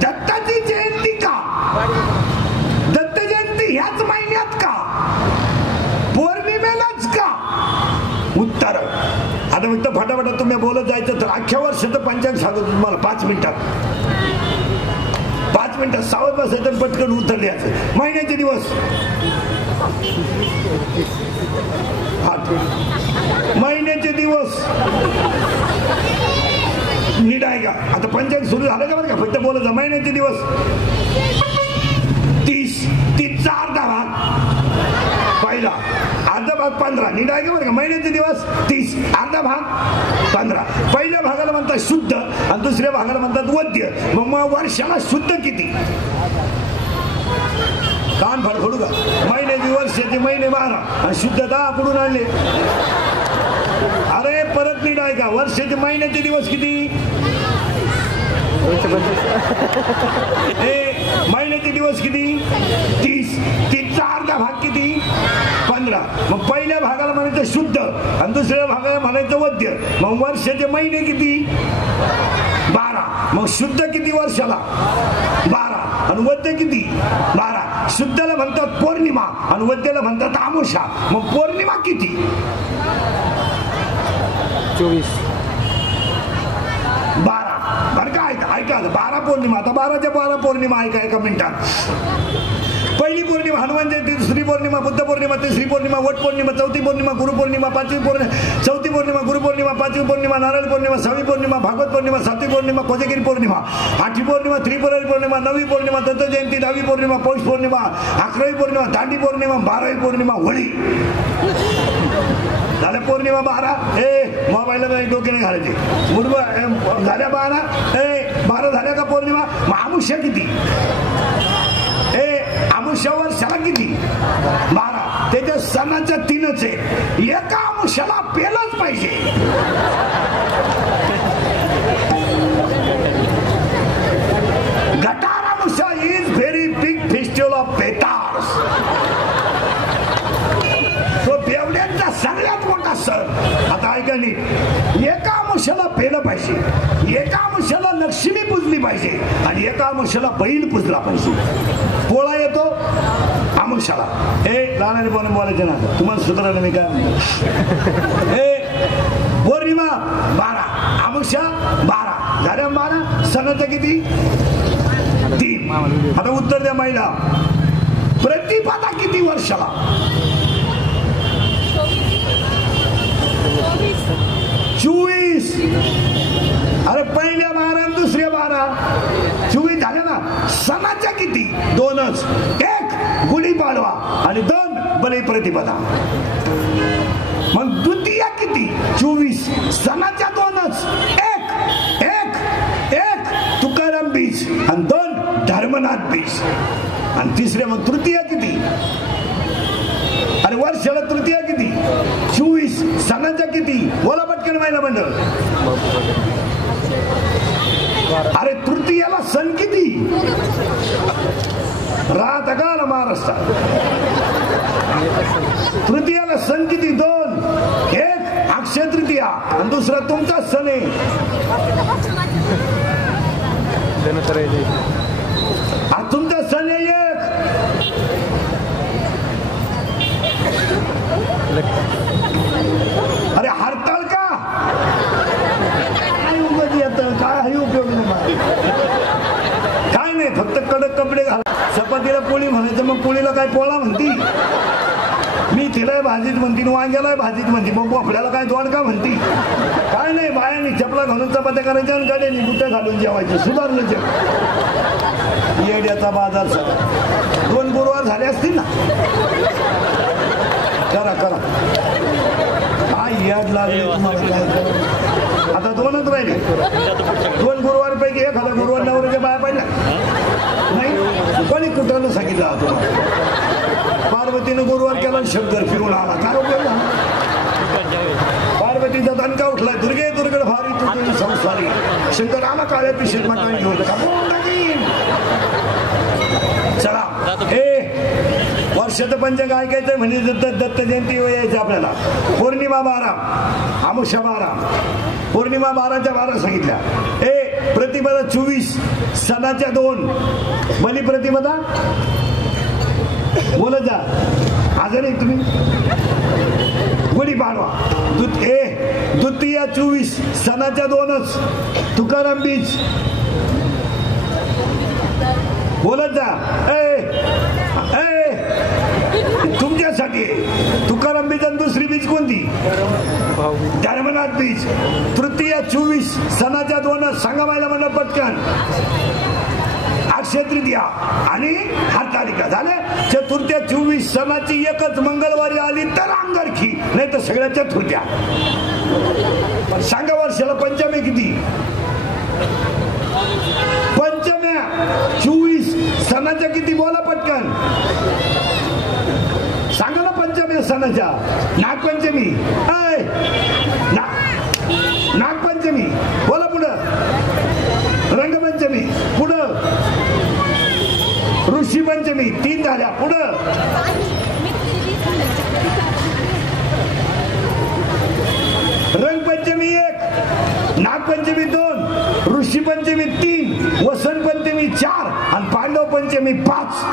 दत्ताची जयंती का? दत्त जयंती ह्याच महिन्यात का? पौर्णिमेलाच का? उत्तर. आता फक्त फटाफट तुम्ही बोलत जायचं तर अख्ख्या वर्षाचं पंचांग सांगतो तुम्हाला. पाच मिनिटात. पाच मिनिटात सावध बसायचं तर पटकन उत्तर द्यायचं महिन्याचे दिवस. महिन्याचे दिवस. नीट आहे का? आता पंचायत सुरू झालं का बरं का? फक्त बोलत जा महिन्याचे दिवस. तीस तीसचा अर्धा भाग पहिला अर्धा भाग पंधरा. नीट आहे का बरं का? महिन्याचे दिवस तीस अर्धा भाग पंधरा. पहिल्या भागाला म्हणतात शुद्ध आणि दुसऱ्या भागाला म्हणतात वद्य मग मग वर्षाला शुद्ध किती? कान फडफडू का? महिन्याची वर्षाचे महिने बारा. आणि शुद्ध दहा पडून आणले. अरे परत नीट का वर्षाचे महिन्याचे दिवस किती? महिन्याचे दिवस किती? तीस. तीसचा अर्धा भाग किती? पंधरा. मग पहिल्या भागाला म्हणायचं शुद्ध आणि दुसऱ्या भागाला म्हणायचं वद्य. मग वर्षाचे महिने किती? बारा. मग शुद्ध किती वर्षाला? बारा. आणि वद्य किती? बारा. शुद्धला म्हणतात पौर्णिमा आणि वद्याला म्हणतात आमुषा. मग पौर्णिमा किती? चोवीस. बारा. बरं का ऐका ऐका बारा पौर्णिमा आता बाराच्या बारा पौर्णिमा ऐका एका मिनिटात? पहिली पौर्णिमा हनुमान जयंती दुसरी पौर्णिमा बुद्ध पौर्णिमा तिसरी पौर्णिमा वट पौर्णिमा चौथी पौर्णिमा गुरुपौर्णिमा पाचवी पौर्णिमा चौथी पौर्णिमा गुरुपौर्णिमा पाचवी पौर्णिमा नारळ पौर्णिमा सहावी पौर्णिमा भागवत पौर्णिमा सातवी पौर्णिमा कोजगिरी पौर्णिमा आठवी पौर्णिमा त्रिपुरारी पौर्णिमा नवी पौर्णिमा दत्त जयंती दहावी पौर्णिमा पौष पौर्णिमा अकरावी पौर्णिमा दांडी पौर्णिमा बारावी पौर्णिमा होळी. झाल्या पौर्णिमा बारा? ए मोबाईलला नाही डोक्याने घालायचे. मुरबा झाल्या बारा ए बारा झाल्या का पौर्णिमा? मग किती? ए आमुष्यावर वर्षाला किती? बारा त्याच्या सणाच्या तीनच आहे एका आमुष्याला पेलच पाहिजे. सण एका अंशाला पेलं पाहिजे. एका अंशाला लक्ष्मी पुजली पाहिजे आणि एका अंशाला बैल पुजला पाहिजे. पोळा येतो आमुषाला ए लहान पण बोलायचे ना. तुम्हाला सुधारायला मी काय म्हणतो? ए पौर्णिमा बारा. आमुषा बारा. झाल्या बारा? सणाचा किती? तीन. आता उत्तर द्या महिला. प्रतिपादा किती वर्षाला? चोवीस. अरे पहिल्या बारा दुसऱ्या बारा. चोवीस झाले ना? सणाच्या किती? दोनच. एक गुढी पाडवा. आणि दोन बली प्रतिपदा. मग द्वितीय किती? चोवीस. सणाच्या दोनच. एक एक एक. तुकाराम बीज. आणि दोन धर्मनाथ बीज. आणि तिसऱ्या मग तृतीय किती? अरे वर्षाला तृतीय किती? चोवीस. सणाच्या किती? बोला महिला मंडळ अरे तृतीयाला सण किती? राहत का महाराष्ट्रात तृतीयाला सण किती? दोन. एक अक्षय तृतीया. आणि दुसरा तुमचा सण आहे. तुमचा सण आहे एक अरे हरताळ का काय उगत येतं काय उपयोग नाही मला. काय नाही फक्त कडक घाल. चपातीला पोळी म्हणायचं मग पोळीला काय पोळा म्हणती? मी तिला भाजीत म्हणती वांग्याला भाजीत म्हणती. मग बोफड्याला काय दोडका म्हणती? काय नाही बायानी चपला घालून चपात्या करायच्या आणि गाड्यानी बुट्या घालून जेवायचे सुधारलं जग येड्याचा बाजार सगळा दोन गुरुवार झाले असतील ना? करा करा. काय याद लागले तुम्हाला? आता दोनच राहिले. दोन गुरुवार पैकी एखादा गुरुवार नवऱ्याच्या बाया पाहिल्या नाही कोणी कुठं तुम्हाला पार्वतीनं गुरुवार केला शब्द शंकर फिरून आला. काय उपयोग पार्वतीचा दणका उठला दुर्गे दुर्गड भारी तुझी संसारी. शंकर आला काळ्या पिशेत मकान घेऊन. चला. हे वर्षात पंचक ऐकायचं म्हणजे दत्त दत्त जयंती यायचं आपल्याला. पौर्णिमा बारा. आमुष्या बारा. पौर्णिमा बाराच्या बारा सांगितल्या. ए प्रतिपदा चोवीस. सणाच्या दोन. बलिप्रतिपदा बोलत जा. आजारी आहे तुम्ही. गुढीपाडवा दुत ए द्वितीय चोवीस सणाच्या दोनच तुकाराम बीच बोलत जा. ए ए तुमच्यासाठी तुकाराम बीच आणि दुसरी बीच कोणती? भाऊ धर्मनाथ बीच तृतीय चोवीस सणाच्या दोनच सांगा मला म्हणलं पटकन. अक्षय आणि हरतालिका झालं. चतुर्थ्या चोवीस सणाची एकच मंगळवारी आली तर अंगरखी नाही तर सगळ्या चतुर्थ्या. सांगा वर्षाला पंचमी किती? पंचम्या चोवीस सणाच्या किती? बोला पटकन. सांगा ना पंचम्या सणाच्या. नागपंचमी. अय ना- नागपंचमी बोला पुढं रंगपंचमी पुढं ऋषी तीन झाल्या. पुढं. रंगपंचमी एक नागपंचमी दोन ऋषी पंचमी तीन वसंत पंचमी चार आणि पांडव पंचमी पाच.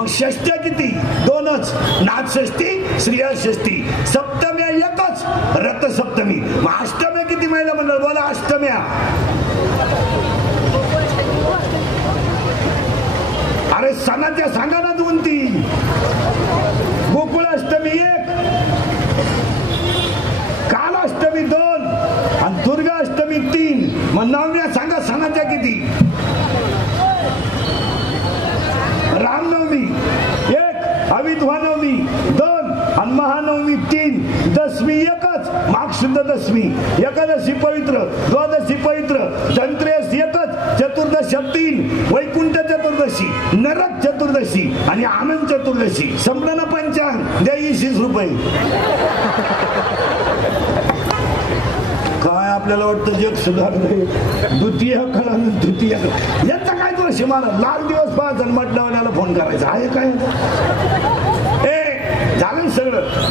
मग षष्ट्या किती? दोनच. नागषष्ठी श्रीयाषष्ठी. सप्तम्या एकच रथसप्तमी. मग अष्टम्या किती महिला मंडळ? बोला अष्टम्या. अरे सणाच्या सांगा ना दोन तीन. गोकुळाष्टमी एक. कालाष्टमी दोन. आणि दुर्गाष्टमी तीन. मग नवम्या सांगा सणाच्या किती? रामनवमी एक अविध्वानवमी दोन आणि महानवमी तीन. दशमी एकच माग शुद्ध दशमी. एकादशी पवित्र द्वादशी पवित्र धनत्रयस एकच चतुर्दश तीन वैकुंठ चतुर्दशी. नरक चतुर्दशी आणि आनंद चतुर्दशी. संपलं ना पंचांग? द्या रुपये. काय आपल्याला वाटतं जग सुधारले द्वितीय कला द्वितीय याचा काय तुला शिमाला लाल दिवस पाच जन्मट लावण्याला फोन करायचा. आहे काय? ए झालं सगळं.